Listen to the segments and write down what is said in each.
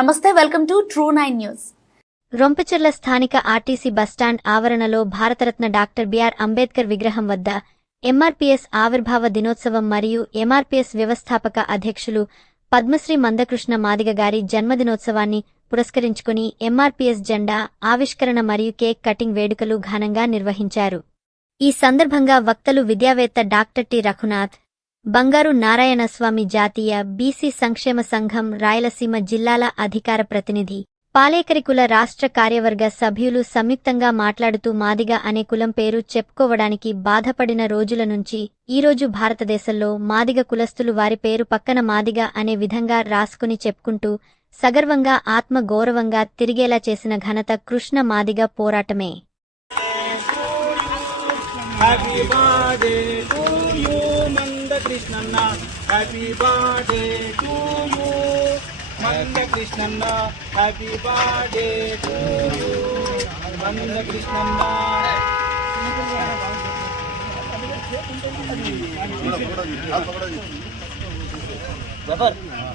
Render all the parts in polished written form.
నమస్తే, welcome to ట్రూ9 news. Rompacherla స్థానిక RTC bus stand ఆవరణలో భారతరత్న డాక్టర్ బిఆర్ అంబేద్కర్ విగ్రహం వద్ద ఎంఆర్పీఎస్ ఆవిర్భావ దినోత్సవం మరియు ఎంఆర్పీఎస్ వ్యవస్థాపక అధ్యక్షులు పద్మశ్రీ మందకృష్ణ మాదిగ గారి జన్మదినోత్సవాన్ని పురస్కరించుకుని ఎంఆర్పీఎస్ జెండా ఆవిష్కరణ మరియు కేక్ కటింగ్ వేడుకలు ఘనంగా నిర్వహించారు. ఈ సందర్భంగా వక్తలు విద్యావేత్త డాక్టర్ టి రఘునాథ్, బంగారు నారాయణస్వామి, జాతీయ బీసీ సంక్షేమ సంఘం రాయలసీమ జిల్లాల అధికార ప్రతినిధి, పాలేకరికుల రాష్ట్ర కార్యవర్గ సభ్యులు సంయుక్తంగా మాట్లాడుతూ మాదిగ అనే కులం పేరు చెప్పుకోవడానికి బాధపడిన రోజుల నుంచి ఈరోజు భారతదేశంలో మాదిగ కులస్తులు వారి పేరు పక్కన మాదిగ అనే విధంగా రాసుకుని చెప్పుకుంటూ సగర్వంగా ఆత్మ గౌరవంగా తిరిగేలా చేసిన ఘనత కృష్ణ మాదిగ పోరాటమే. Happy birthday to you, Manda Krishnanna. Happy birthday to you, Manda Krishnanna. Happy birthday to you, Manda Krishnanna. Jabar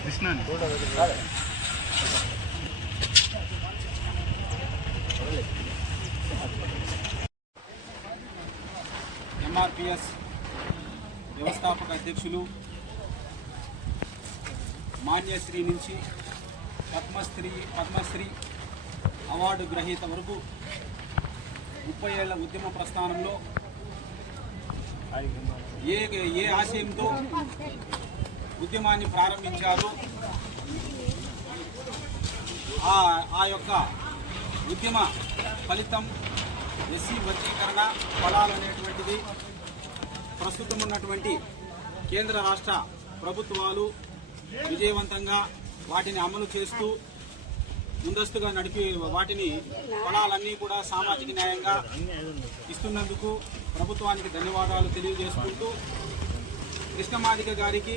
Krishnan. MRPS వ్యవస్థాపక అధ్యక్షులు, మాన్యశ్రీ నుంచి పద్మశ్రీ అవార్డు గ్రహీత వరకు 30 ఏళ్ల ఉద్యమ ప్రస్థానంలో ఏ ఆశయంతో ఉద్యమాన్ని ప్రారంభించారు, ఆ యొక్క ఉద్యమ ఫలితం ఎస్సీ వర్గీకరణ ఫలాలు అనేటువంటిది ప్రస్తుతం ఉన్నటువంటి కేంద్ర రాష్ట్ర ప్రభుత్వాలు విజయవంతంగా వాటిని అమలు చేస్తూ ముందస్తుగా నడిపి వాటిని ఫలాలన్నీ కూడా సామాజిక న్యాయంగా ఇస్తున్నందుకు ప్రభుత్వానికి ధన్యవాదాలు తెలియజేసుకుంటూ, కృష్ణమాదిగ గారికి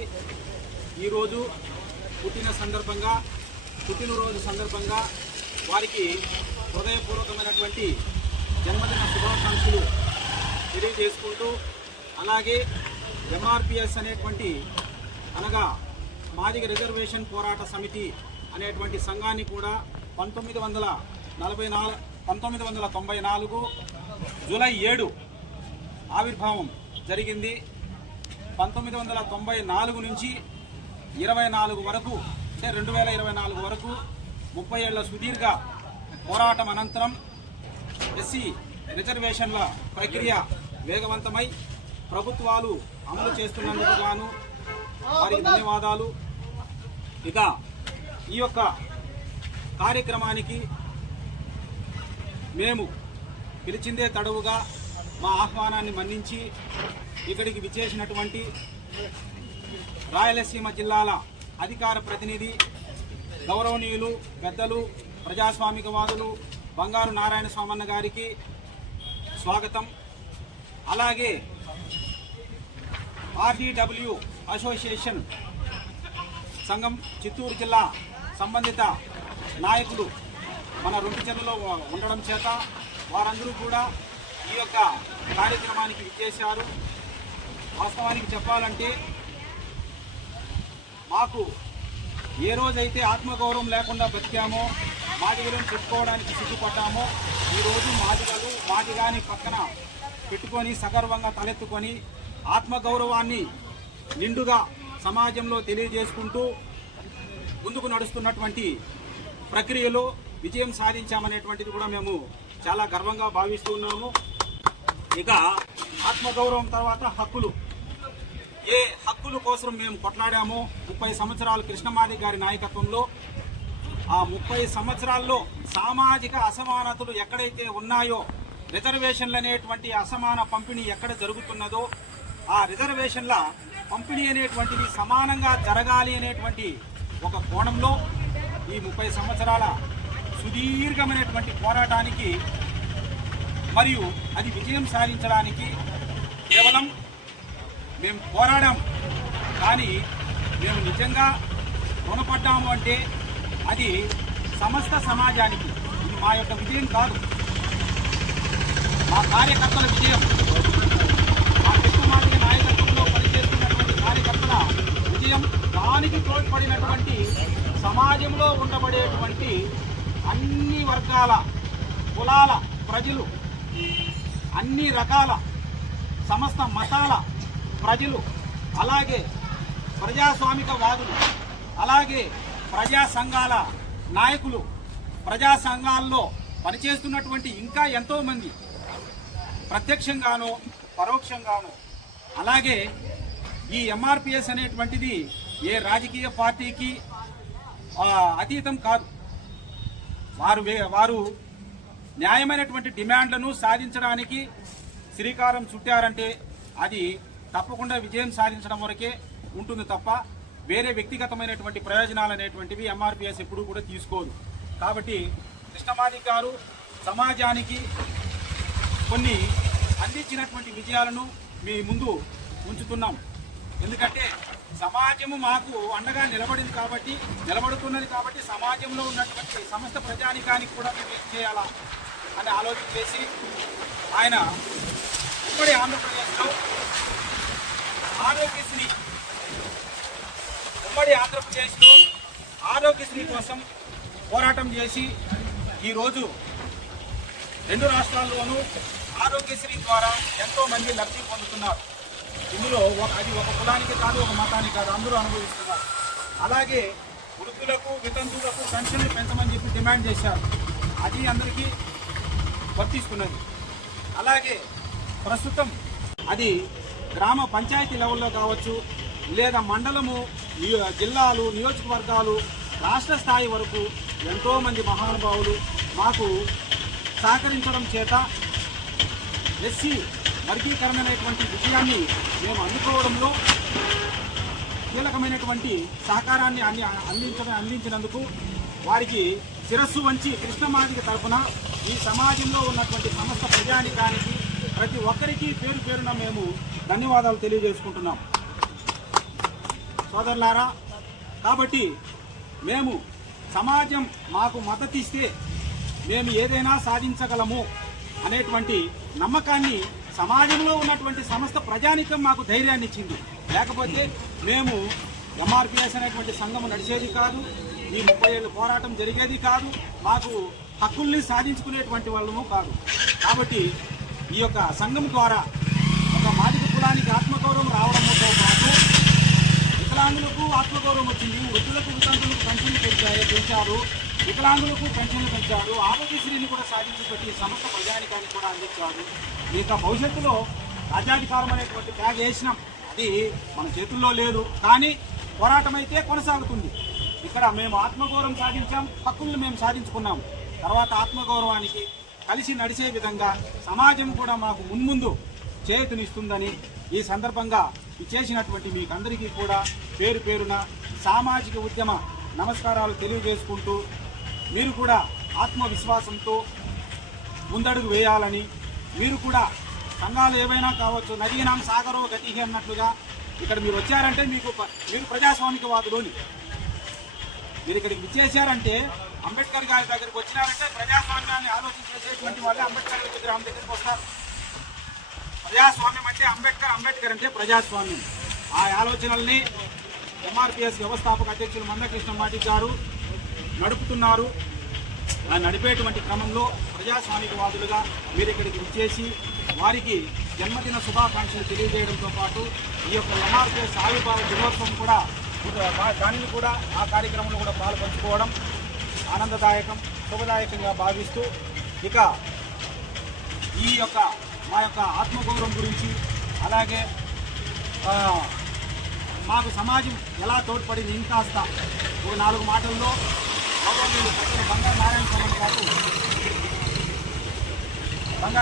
ఈరోజు పుట్టినరోజు సందర్భంగా వారికి హృదయపూర్వకమైనటువంటి జన్మదిన శుభాకాంక్షలు తెలియజేసుకుంటూ, అలాగే ఎంఆర్పీఎస్ అనేటువంటి అనగా మాదిగ రిజర్వేషన్ పోరాట సమితి అనేటువంటి సంఘాన్ని కూడా 1994 జూలై 7 ఆవిర్భావం జరిగింది. 1994 నుంచి 24 వరకు అంటే 2024 వరకు 30 ఏళ్ల సుదీర్ఘ పోరాటం అనంతరం ఎస్సీ రిజర్వేషన్ల ప్రక్రియ వేగవంతమై ప్రభుత్వాలు అమలు చేస్తున్నందుకు గాను వారికి ధన్యవాదాలు. ఇక ఈ యొక్క కార్యక్రమానికి మేము పిలిచిందే తడవుగా మా ఆహ్వానాన్ని మన్నించి ఇక్కడికి విచ్చేసినటువంటి రాయలసీమ జిల్లాల అధికార ప్రతినిధి, గౌరవనీయులు, పెద్దలు, ప్రజాస్వామికవాదులు బంగారు నారాయణస్వామన్న గారికి స్వాగతం. అలాగే ఆర్డీడబ్ల్యూ అసోసియేషన్ సంఘం చిత్తూరు జిల్లా సంబంధిత నాయకులు మన రొంపిచెర్లలో ఉండడం చేత వారందరూ కూడా ఈ యొక్క కార్యక్రమానికి విచ్చేశారు. వాస్తవానికి చెప్పాలంటే మాకు ఏ రోజైతే ఆత్మగౌరవం లేకుండా బతికామో, మాదిగలను చెప్పుకోవడానికి సిగ్గుపడ్డామో, ఈరోజు మాదిగాని పక్కన పెట్టుకొని సగర్వంగా తలెత్తుకొని ఆత్మగౌరవాన్ని నిండుగా సమాజంలో తెలియజేసుకుంటూ ముందుకు నడుస్తున్నటువంటి ప్రక్రియలో విజయం సాధించామనేటువంటిది కూడా మేము చాలా గర్వంగా భావిస్తున్నాము. ఇక ఆత్మగౌరవం తర్వాత హక్కులు, ఏ హక్కుల కోసం మేము కొట్లాడామో 30 సంవత్సరాలు కృష్ణమాదిగ గారి నాయకత్వంలో, ఆ 30 సంవత్సరాల్లో సామాజిక అసమానతలు ఎక్కడైతే ఉన్నాయో, రిజర్వేషన్లు అనేటువంటి అసమాన పంపిణీ ఎక్కడ జరుగుతున్నదో ఆ రిజర్వేషన్ల పంపిణీ అనేటువంటిది సమానంగా జరగాలి అనేటువంటి ఒక కోణంలో ఈ 30 సంవత్సరాల సుదీర్ఘమైనటువంటి పోరాటానికి మరియు అది విజయం సాధించడానికి కేవలం మేము పోరాడాం, కానీ మేము నిజంగా రుణపడ్డాము అంటే అది సమస్త సమాజానికి. ఇది మా యొక్క విజయం కాదు, మా కార్యకర్తల విజయం. మా కృష్ణమాదిగ నాయకత్వంలో పనిచేస్తున్నటువంటి కార్యకర్తల విజయం. దానికి తోడ్పడినటువంటి సమాజంలో ఉండబడేటువంటి అన్ని వర్గాల కులాల ప్రజలు, అన్ని రకాల సమస్త మతాల ప్రజలు, అలాగే ప్రజాస్వామికవాదులు, అలాగే ప్రజా సంఘాల నాయకులు, ప్రజా సంఘాల్లో పనిచేస్తున్నటువంటి ఇంకా ఎంతోమంది ప్రత్యక్షంగానో పరోక్షంగానో, అలాగే ఈ ఎంఆర్పిఎస్ అనేటువంటిది ఏ రాజకీయ పార్టీకి అతీతం కాదు. వారు న్యాయమైనటువంటి డిమాండ్లను సాధించడానికి శ్రీకారం చుట్టారంటే అది తప్పకుండా విజయం సాధించడం వరకే ఉంటుంది తప్ప వేరే వ్యక్తిగతమైనటువంటి ప్రయోజనాలు అనేటువంటివి ఎంఆర్పిఎస్ ఎప్పుడూ కూడా తీసుకోదు. కాబట్టి కృష్ణమాదిక్ గారు సమాజానికి కొన్ని అందించినటువంటి విజయాలను మీ ముందు ఉంచుతున్నాం. ఎందుకంటే సమాజము మాకు అండగా నిలబడుతున్నది కాబట్టి సమాజంలో ఉన్నటువంటి సమస్త ప్రజానికానికి కూడా మేము ఏం చేయాలా అని ఆలోచన చేసి ఆయన ఉమ్మడి ఆంధ్రప్రదేశ్లో ఆరోగ్యశ్రీ కోసం పోరాటం చేసి ఈరోజు 2 రాష్ట్రాల్లోనూ ఆరోగ్యశ్రీ ద్వారా ఎంతో మంది లబ్ధి పొందుతున్నారు. ఇందులో అది ఒక కులానికి కాదు, ఒక మతానికి కాదు, అందరూ అనుభవిస్తున్నారు. అలాగే వృద్ధులకు వితంతువులకు పెన్షన్లు పెంచమని చెప్పి డిమాండ్ చేశారు. అది అందరికీ వర్తిస్తున్నది. అలాగే ప్రస్తుతం అది గ్రామ పంచాయతీ లెవెల్లో కావచ్చు, లేదా మండలము, జిల్లాలు, నియోజకవర్గాలు, రాష్ట్ర స్థాయి వరకు ఎంతోమంది మహానుభావులు మాకు సహకరించడం చేత ఎస్సీ వర్గీకరణ అనేటువంటి విషయాన్ని మేము అందుకోవడంలో కీలకమైనటువంటి సహకారాన్ని అందించినందుకు వారికి శిరస్సు వంచి కృష్ణమాదిక తరఫున ఈ సమాజంలో ఉన్నటువంటి సమస్త ప్రజానికానికి ప్రతి ఒక్కరికి పేరు పేరున మేము ధన్యవాదాలు తెలియజేసుకుంటున్నాం. సోదరులారా, కాబట్టి మేము సమాజం మాకు మద్దతు ఇస్తే మేము ఏదైనా సాధించగలము అనేటువంటి నమ్మకాన్ని సమాజంలో ఉన్నటువంటి సమస్త ప్రజానికం మాకు ధైర్యాన్ని ఇచ్చింది. లేకపోతే మేము ఎంఆర్పిఎస్ అనేటువంటి సంఘం నడిచేది కాదు, ఈ 30 ఏళ్ళు పోరాటం జరిగేది కాదు, మాకు హక్కుల్ని సాధించుకునేటువంటి వాళ్ళము కాదు. కాబట్టి ఈ యొక్క సంఘం ద్వారా ఒక మాదిక కులానికి ఆత్మగౌరవం రావడంతో పాటు వికలాంగులకు ఆత్మగౌరవం వచ్చింది, వృద్ధులకు వితంతులకు పెన్షన్లు పెంచారు, వికలాంగులకు పెన్షన్లు పెంచారు, ఆరోగ్యశ్రీని కూడా సాధించి పెట్టి సమస్త ప్రజానికానికి కూడా అందించారు. ఇక భవిష్యత్తులో రాజ్యాధికారం అనేటువంటి ట్యాగ్ వేసినాం, అది మన చేతుల్లో లేదు, కానీ పోరాటం అయితే కొనసాగుతుంది. ఇక్కడ మేము ఆత్మగౌరవం సాధించాం, హక్కులను మేము సాధించుకున్నాం. తర్వాత ఆత్మగౌరవానికి కలిసి నడిచే విధంగా సమాజం కూడా మాకు మున్ముందు చేతునిస్తుందని ఈ సందర్భంగా చేసినటువంటి మీకందరికీ కూడా పేరు పేరున సామాజిక ఉద్యమ నమస్కారాలు తెలియజేసుకుంటూ మీరు కూడా ఆత్మవిశ్వాసంతో ముందడుగు వేయాలని, మీరు కూడా సంఘాలు ఏవైనా కావచ్చు, నదీనాం సాగరో గతి అన్నట్లుగా ఇక్కడ మీరు వచ్చారంటే మీరు ప్రజాస్వామికవాదులోని మీరు ఇక్కడికి విచ్చేశారంటే అంబేద్కర్ గారి దగ్గరికి వచ్చినారంటే ప్రజాస్వామ్యాన్ని ఆలోచన చేసేటువంటి వాళ్ళే అంబేద్కర్ విగ్రహం దగ్గరికి వస్తారు. ప్రజాస్వామ్యం అంటే అంబేద్కర్ అంటే ప్రజాస్వామ్యం. ఆ ఆలోచనల్ని ఎంఆర్పిఎస్ వ్యవస్థాపక అధ్యక్షులు మందకృష్ణ మాదిక్ గారు నడుపుతున్నారు. ఆ నడిపేటువంటి క్రమంలో ప్రజాస్వామికవాదులుగా మీరు ఇక్కడికి విచ్చేసి వారికి జన్మదిన శుభాకాంక్షలు తెలియజేయడంతో పాటు ఈ యొక్క ఎంఆర్పిఎస్ ఆవిర్భావ దినోత్సవం కూడా దానిని కూడా ఆ కార్యక్రమంలో కూడా పాల్పంచుకోవడం ఆనందదాయకం, శుభదాయకంగా భావిస్తూ ఇక ఈ యొక్క మా యొక్క ఆత్మగౌరవం గురించి, అలాగే మాకు సమాజం ఎలా తోడ్పడింది ఇంకాస్త ఒక 4 మాటల్లో గౌరవనీయులు బంగారు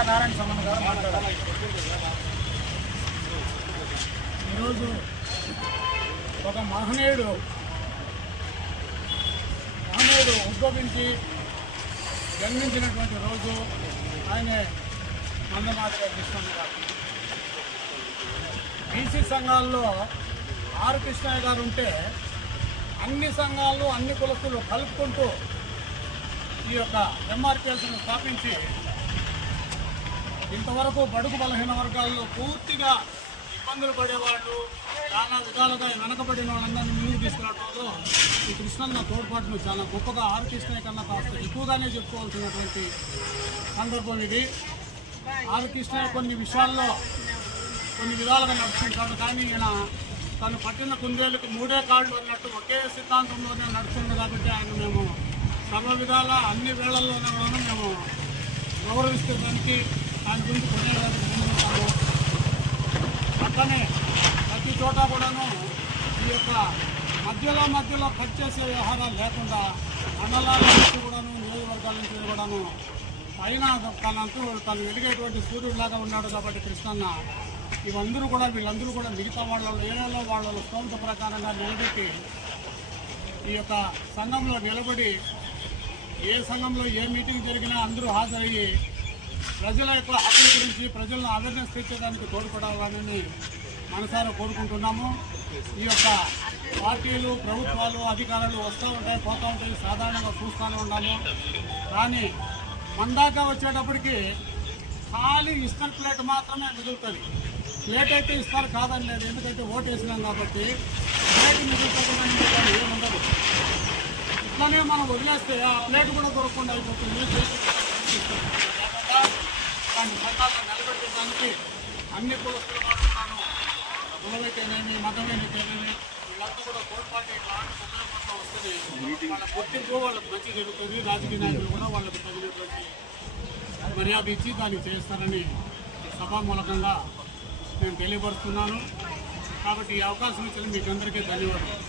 నారాయణ స్వామి గారు మాట్లాడాలి. ఈరోజు ఒక మహనీయుడు ఉద్భవించి జన్మించినటువంటి రోజు ఆయనే మందమాదిగ కృష్ణయ్య గారు. బీసీ సంఘాల్లో ఆర్ కృష్ణయ్య గారు ఉంటే అన్ని సంఘాలు, అన్ని కులస్తులు కలుపుకుంటూ ఈ యొక్క ఎంఆర్పిఎస్ను స్థాపించి ఇంతవరకు బడుగు బలహీన వర్గాల్లో పూర్తిగా ఇబ్బందులు పడేవాళ్ళు చాలా విధాలుగా వెనకబడిన వాళ్ళందరినీ ముందుకు తీసుకురావడంలో ఈ కృష్ణన్న తోడ్పాటును చాలా గొప్పగా ఆర్ కృష్ణయ్య కన్నా కాస్త ఎక్కువగానే చెప్పుకోవాల్సినటువంటి సందర్భం ఇది. ఆర్ కృష్ణయ్య కొన్ని విషయాల్లో కొన్ని విధాలుగా నడుస్తుంటాడు, కానీ ఈయన తను పట్టిన కుందేళ్ళకి మూడే కాళ్ళు అన్నట్టు ఒకే సిద్ధాంతంలోనే నడుస్తుంది. కాబట్టి ఆయన మేము సర్వ విధాల అన్ని వేళల్లోనూ మేము గౌరవిస్తేదానికి ఆయన గురించి కొనేదానికి ముందుంటాము. అట్లనే ప్రతి చోట కూడాను ఈ యొక్క మధ్యలో కట్ చేసే వ్యవహారాలు లేకుండా మండలాల నుంచి కూడాను నియోజకవర్గాల నుంచి కూడాను పైన తను వెలిగేటువంటి సూర్యుడిలాగా ఉన్నాడు. కాబట్టి కృష్ణన్న వీళ్ళందరూ కూడా మిగతా వాళ్ళ ఏరియాలో వాళ్ళ స్తోమత ప్రకారంగా నిలబెట్టి ఈ యొక్క సంఘంలో నిలబడి ఏ సంఘంలో ఏ మీటింగ్ జరిగినా అందరూ హాజరయ్యి ప్రజల యొక్క హక్కుల గురించి ప్రజలను అవేర్నెస్ తెచ్చేదానికి తోడ్పడాలని మనసారా కోరుకుంటున్నాము. ఈ యొక్క పార్టీలు, ప్రభుత్వాలు, అధికారులు వస్తూ ఉంటాయి, పోతూ ఉంటాయి, సాధారణంగా చూస్తూనే ఉన్నాము. కానీ మందాక వచ్చేటప్పటికి ఖాళీ ఇస్తారు ప్లేట్ మాత్రమే మిగులుతుంది. ప్లేట్ అయితే ఇస్తారు కాదని లేదు, ఎందుకంటే ఓటు వేసినాం కాబట్టి ప్లేట్ మిగులుతుందని ఏముండదు. ఇట్లానే మనం వదిలేస్తే ఆ ప్లేట్ కూడా దొరకకుండా అయిపోతుంది. దాన్ని సంఘాలను నిలబెట్టడానికి అన్ని కులస్తులు మాట్లాడుతున్నాను, కులమైతేనేమి మతమైతేనేమి వీళ్ళంతా కూడా తోడ్పాటు ఉపయోగపడుతూ వస్తుంది. వాళ్ళ గుర్తింపు వాళ్ళకి మంచి జరుగుతుంది. రాజకీయ నాయకులు కూడా వాళ్ళకి తగినటువంటి మర్యాద ఇచ్చి దాన్ని చేస్తారని సభామూలకంగా నేను తెలియపరుస్తున్నాను. కాబట్టి ఈ అవకాశం ఇచ్చిన మీకు అందరికీ ధన్యవాదాలు.